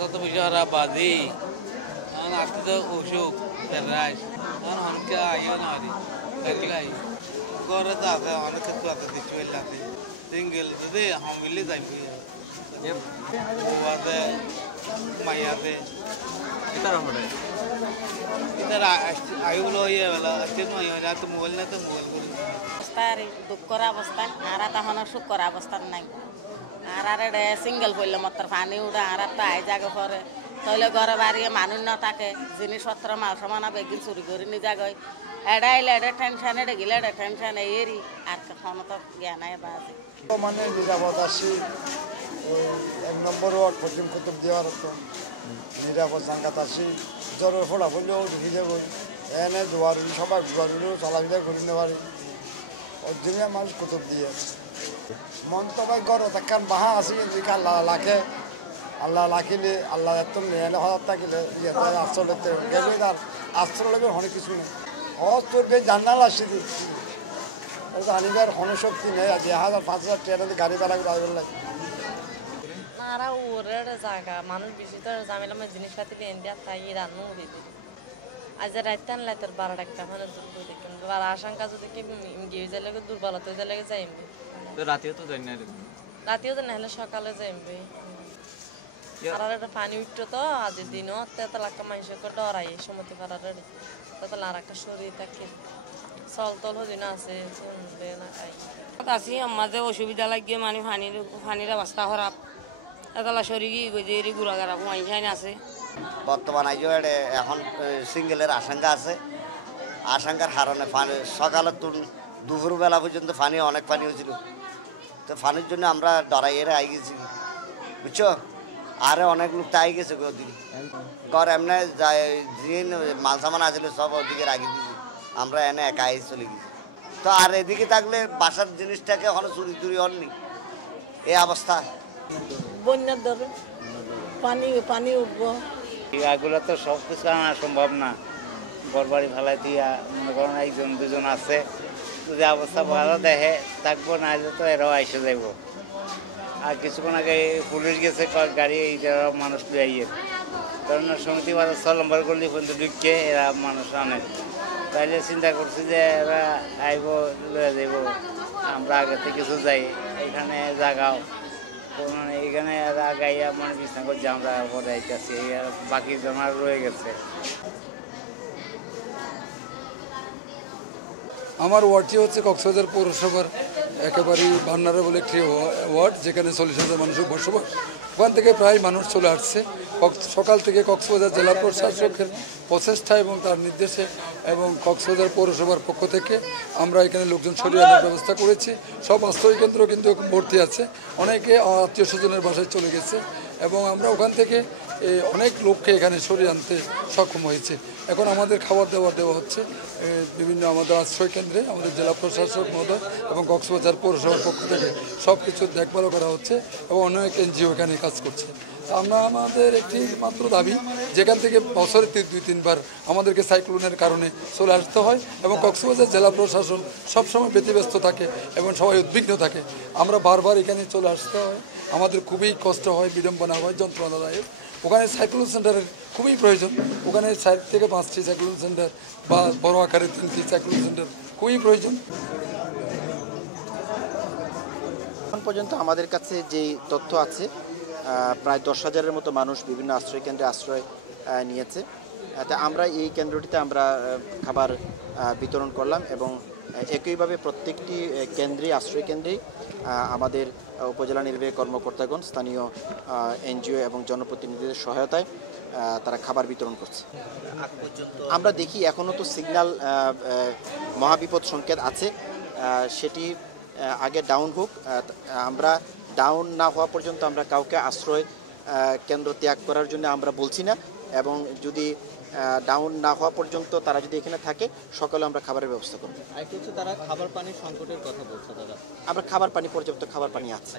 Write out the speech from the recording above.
কত বিষয়রা বাজি এখন আজকে তো অসুখ রাইস এখন অনেকে আইও না দেখলাই ঘরে তো আছে অনেক কিছু আছে দেখতে পেলাম সিঙ্গেল যদি হামিলে যাইব বাবাতে মাইয়াতে ইতার আমরা ইতার আইগুলো ইয়ে বেলা আজকে মাইয়া তো মোবাইল না তো মোবাইল করে অবস্থার দুঃখর অবস্থা আর তখন সুখর অবস্থার নাই আর সিঙ্গেল পড়লে মাত্র পানি উঠে আর তো আই জাগে পরে তাহলে ঘরে বাড়িয়ে মানুষ না থাকে জিনিসপত্র মাল সামান বেগিন চুরি করে নিয়ে যাগয় এডা এলে এটা টেনশন এটা গেলে এটা টেনশন এরি আর কখন তো জ্ঞান নাই বাজে মানে নিরাপদ আসি ওই 1 নম্বর ওয়ার্ড পশ্চিম কুতুব দেওয়ার তো নিরাপদ জাঙ্গাত আসি জ্বরের ফোড়া ফুলেও ঢুকে যাবো এনে জোয়ারি সবাই জোয়ারিও চলাফেরা করে নিতে পারি অরিজিনাল মানুষ কুতুব দিয়ে মন তো ভাই গড় থাকার বাহা আছে কিন্তু আল্লাহ লাখে আল্লাহ লাখিলে আল্লাহ এত মেহলে হওয়ার থাকিলে ইয়ে আশ্রয় গেলে তার আশ্রয় লাগবে অনেক কিছু নেই হজ তোর জান্নাল আসি হানিবার হনশক্তি নেই আর 1000-5000 ট্রেনে গাড়ি ভাড়া করে লাগে নারা ওরের জায়গা মানুষ বেশি তো ঝামেলা মানে জিনিসপাতি নিয়ে দিয়া তাই রান্না উড়ে দিবি আজ রাইতে আনলে তোর 12 টাকা মানে দুর্বল দেখুন আর আশঙ্কা যদি কি গিয়ে যায় লাগে দুর্বলতা হয়ে যায় যাইবে তো রাতেও তো যাই না রাতেও তো নাহলে সকালে যাইবে আর একটা পানি উঠতো তো আজ দিনও তেত লাখা মানুষের ডরাই সমতি পাড়ার তত আর একটা শরীর থাকে চল তল হদিন আছে না খাই আছি আমাদের অসুবিধা লাগিয়ে মানে পানির অবস্থা খারাপ এতলা শরীর গজেরি গুড়াগাড়া হুঁয়াই খাই আছে বর্তমান এখন সিঙ্গেলের আশঙ্কা আছে আশঙ্কার কারণে পানি সকালে দুপুরবেলা পর্যন্ত পানি অনেক পানি হয়েছিল তো পানির জন্য আমরা ডরাইয়ের আই গেছি বুঝছো আরে অনেক লোক তো আই গেছে ওদিকে ঘর এমনি যে মাল সামান আসলে সব ওদিকে রাখি দিয়েছি আমরা এনে একাই চলে গেছি তো আর এদিকে থাকলে বাসার জিনিসটাকে ওখানে চুরি টুরি হননি এই অবস্থা বন্যার ধরে পানি উঠবো এগুলো তো সব কিছু আনা সম্ভব না ঘর বাড়ি ফেলাই দিয়া মনে করেন 1-2 আছে যদি অবস্থা ভালো দেখে থাকবো না হলে তো এরাও এসে যাইব আর কিছুক্ষণ আগে পুলিশ গেছে গাড়ি এইটারা মানুষ লিয়ে কারণ সমিতি বাজার 6 নম্বর গলি পর্যন্ত ঢুকে এরা মানুষ আনে তাইলে চিন্তা করছি যে এরা আইব লয়ে যাইব আমরা আগে থেকে কিছু যাই এখানে জাগাও এখানে এরা গাইয়া মানে বিছনা করছে আমরা পরে আইতেছি বাকি জমা রয়ে গেছে আমার ওয়ার্ডটি হচ্ছে কক্সবাজার পৌরসভার একেবারেই ভান্ডারেবল একটি ওয়ার্ড যেখানে 40,000 মানুষের বসবাস ওখান থেকে প্রায় মানুষ চলে আসছে সকাল থেকে কক্সবাজার জেলা প্রশাসকের প্রচেষ্টা এবং তার নির্দেশে এবং কক্সবাজার পৌরসভার পক্ষ থেকে আমরা এখানে লোকজন সরিয়ে আনার ব্যবস্থা করেছি সব আশ্রয় কেন্দ্র কিন্তু ভর্তি আছে অনেকে আত্মীয় স্বজনের বাসায় চলে গেছে এবং আমরা ওখান থেকে অনেক লোককে এখানে সরিয়ে আনতে সক্ষম হয়েছে এখন আমাদের খাবার দাবার দেওয়া হচ্ছে বিভিন্ন আমাদের আশ্রয় কেন্দ্রে আমাদের জেলা প্রশাসক মহোদয় এবং কক্সবাজার পৌরসভার পক্ষ থেকে সব কিছু দেখভালও করা হচ্ছে এবং অনেক এনজিও এখানে কাজ করছে আমরা আমাদের একটি মাত্র দাবি যেখান থেকে বছরে 2-3 বার আমাদেরকে সাইক্লোনের কারণে চলে আসতে হয় এবং কক্সবাজার জেলা প্রশাসন সবসময় ব্যতিব্যস্ত থাকে এবং সবাই উদ্বিগ্ন থাকে আমরা বারবার এখানে চলে আসতে হয় আমাদের খুবই কষ্ট হয় বিড়ম্বনা হয় যন্ত্রণাদায়ক ওখানে সাইক্লোন সেন্টারের খুবই প্রয়োজন ওখানে 4 থেকে 5টি সাইক্লোন সেন্টার বা বড় আকারে 3টি সাইক্লোন সেন্টার খুবই প্রয়োজন এখন পর্যন্ত আমাদের কাছে যে তথ্য আছে প্রায় 10,000-এর মতো মানুষ বিভিন্ন আশ্রয় কেন্দ্রে আশ্রয় নিয়েছে তা আমরা এই কেন্দ্রটিতে আমরা খাবার বিতরণ করলাম এবং একইভাবে প্রত্যেকটি আশ্রয় কেন্দ্রেই আমাদের উপজেলা নির্বাহী কর্মকর্তাগণ স্থানীয় এনজিও এবং জনপ্রতিনিধিদের সহায়তায় তারা খাবার বিতরণ করছে আমরা দেখি এখনও তো সিগন্যাল মহাবিপদ সংকেত আছে সেটি আগে ডাউন হোক আমরা ডাউন না হওয়া পর্যন্ত আমরা কাউকে আশ্রয় কেন্দ্র ত্যাগ করার জন্য আমরা বলছি না এবং যদি ডাউন না হওয়া পর্যন্ত তারা যদি এখানে থাকে সকালে আমরা খাবারের ব্যবস্থা করব আর কিছু তারা খাবার পানির সংকটের কথা বলছে দাদা আমরা খাবার পানি পর্যাপ্ত খাবার পানি আছে